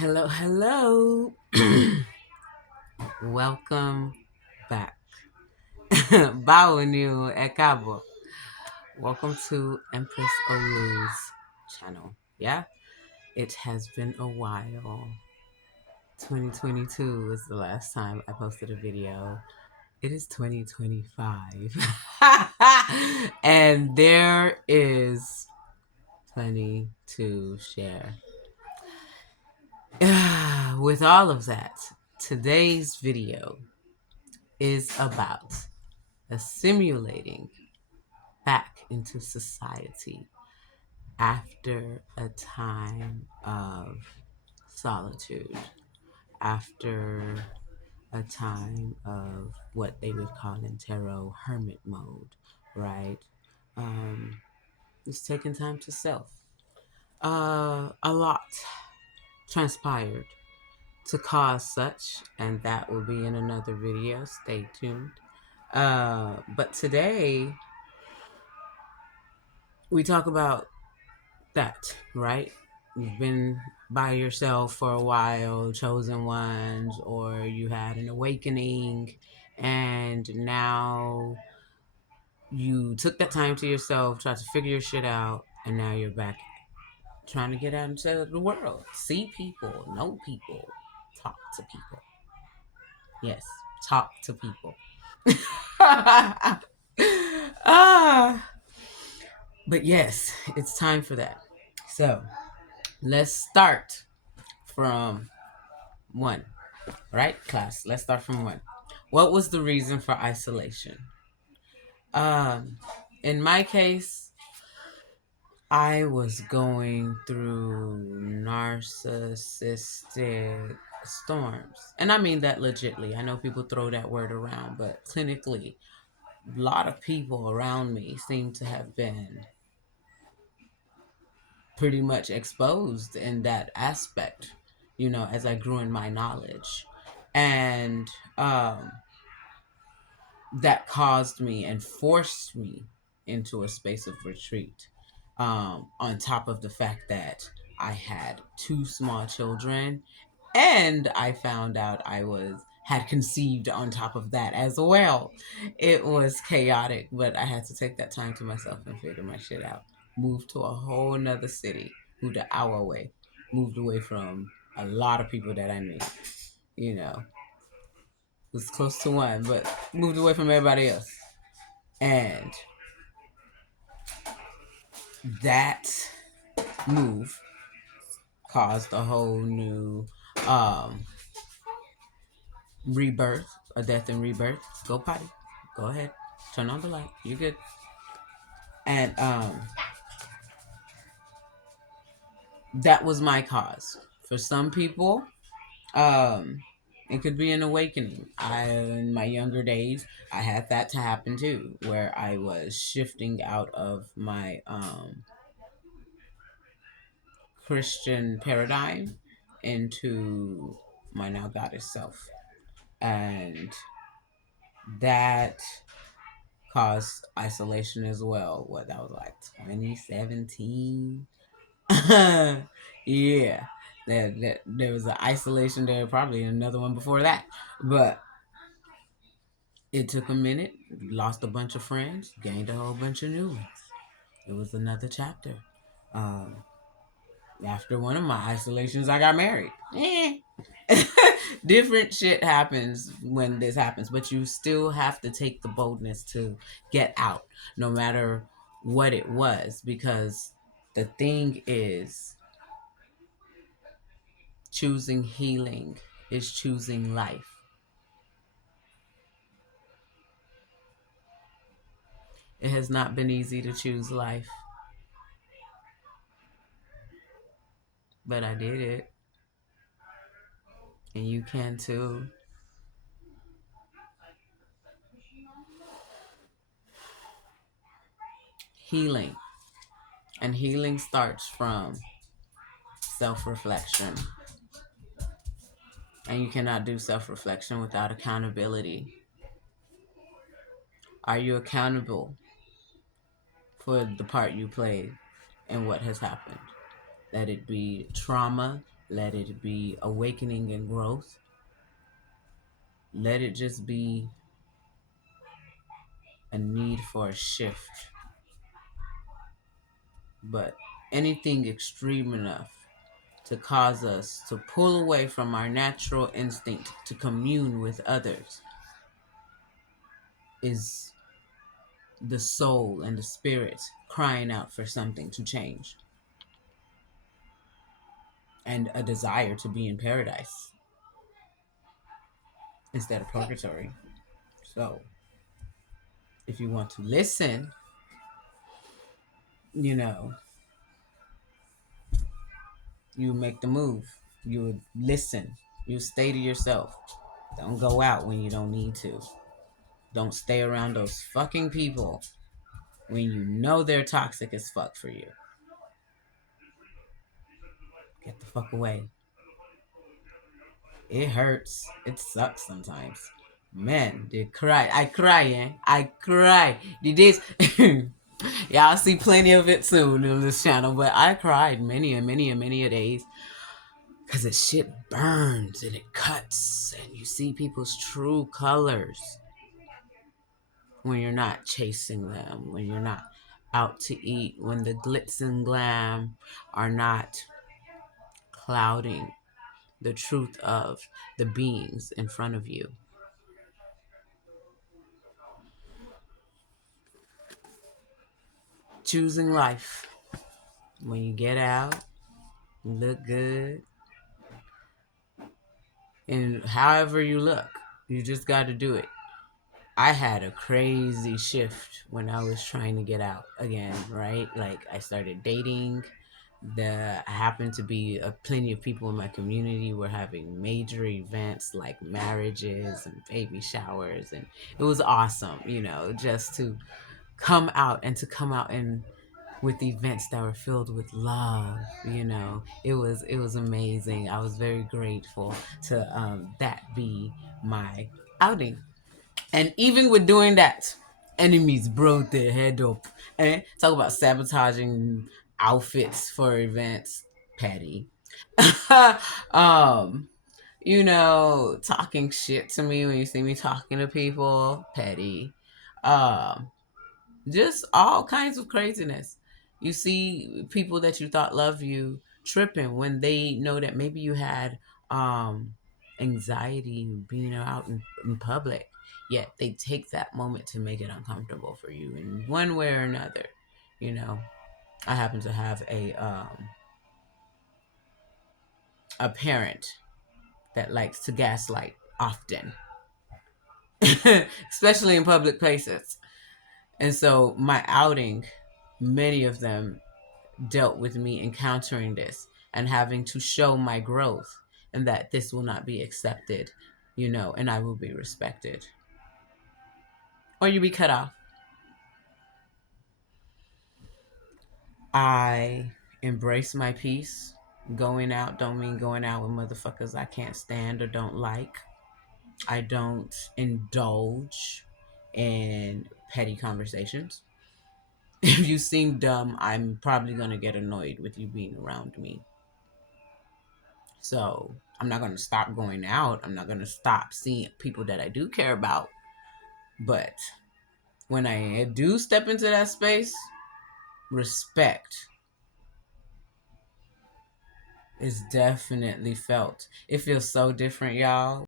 Hello, hello. Welcome back. Báwo ni o, ẹ káàbọ̀. Welcome to Empress Olu's channel. Yeah, it has been a while. 2022 was the last time I posted a video. It is 2025. And there is plenty to share. With all of that, today's video is about assimilating back into society after a time of solitude, after a time of what they would call in tarot hermit mode, right? It's taking time to self. A lot transpired to cause such, and that will be in another video. Stay tuned. But today we talk about that, right? You've been by yourself for a while, chosen ones, or you had an awakening, and now you took that time to yourself, tried to figure your shit out, and now you're back trying to get out into the world, see people, know people, talk to people. Yes, talk to people. But yes, it's time for that. So let's start from one, right, class? Let's start from one. What was the reason for isolation? In my case, I was going through narcissistic storms. And I mean that legitly. I know people throw that word around, but clinically, a lot of people around me seem to have been pretty much exposed in that aspect, as I grew in my knowledge. And that caused me and forced me into a space of retreat. On top of the fact that I had two small children, and I found out I had conceived on top of that as well. It was chaotic, but I had to take that time to myself and figure my shit out. Moved to a whole nother city, moved an hour away, moved away from a lot of people that I knew, was close to one, but moved away from everybody else. And that move caused a whole new rebirth, a death and rebirth. Go potty. Go ahead. Turn on the light. You're good. And that was my cause. For some people, it could be an awakening. In my younger days, I had that to happen too, where I was shifting out of my Christian paradigm into my now goddess self. And that caused isolation as well. What, that was like 2017? Yeah. There was an isolation there, probably another one before that. But it took a minute. Lost a bunch of friends, gained a whole bunch of new ones. It was another chapter. After one of my isolations, I got married. Different shit happens when this happens, but you still have to take the boldness to get out, no matter what it was, because the thing is, choosing healing is choosing life. It has not been easy to choose life, but I did it, and you can too. Healing. And healing starts from self-reflection. And you cannot do self-reflection without accountability. Are you accountable for the part you played in what has happened? Let it be trauma, Let it be awakening and growth. Let it just be a need for a shift. But anything extreme enough to cause us to pull away from our natural instinct to commune with others is the soul and the spirit crying out for something to change and a desire to be in paradise instead of purgatory. So, if you want to listen, you know, you make the move. You would listen. You stay to yourself. Don't go out when you don't need to. Don't stay around those fucking people when you know they're toxic as fuck for you. Get the fuck away. It hurts. It sucks sometimes. Man, did cry. I cry, eh? I cry. Did this? Y'all see plenty of it soon on this channel, but I cried many and many and many a days. Because this shit burns and it cuts and you see people's true colors when you're not chasing them, when you're not out to eat, when the glitz and glam are not clouding the truth of the beings in front of you. Choosing life. When you get out, you look good. And however you look, you just got to do it. I had a crazy shift when I was trying to get out again, right? Like I started dating. There happened to be plenty of people in my community were having major events like marriages and baby showers, and it was awesome, just to come out and with events that were filled with love. It was amazing. I was very grateful to that be my outing. And even with doing that, enemies broke their head up. And talk about sabotaging outfits for events, petty. um, talking shit to me when you see me talking to people, petty. Um, just all kinds of craziness. You see people that you thought love you tripping when they know that maybe you had anxiety being out in public, yet they take that moment to make it uncomfortable for you in one way or another. I happen to have a parent that likes to gaslight often, especially in public places. And so my outing, many of them dealt with me encountering this and having to show my growth and that this will not be accepted, and I will be respected. Or you be cut off. I embrace my peace. Going out don't mean going out with motherfuckers I can't stand or don't like. I don't indulge in petty conversations. If you seem dumb, I'm probably going to get annoyed with you being around me. So I'm not going to stop going out. I'm not going to stop seeing people that I do care about. But when I do step into that space, respect is definitely felt. It feels so different, y'all.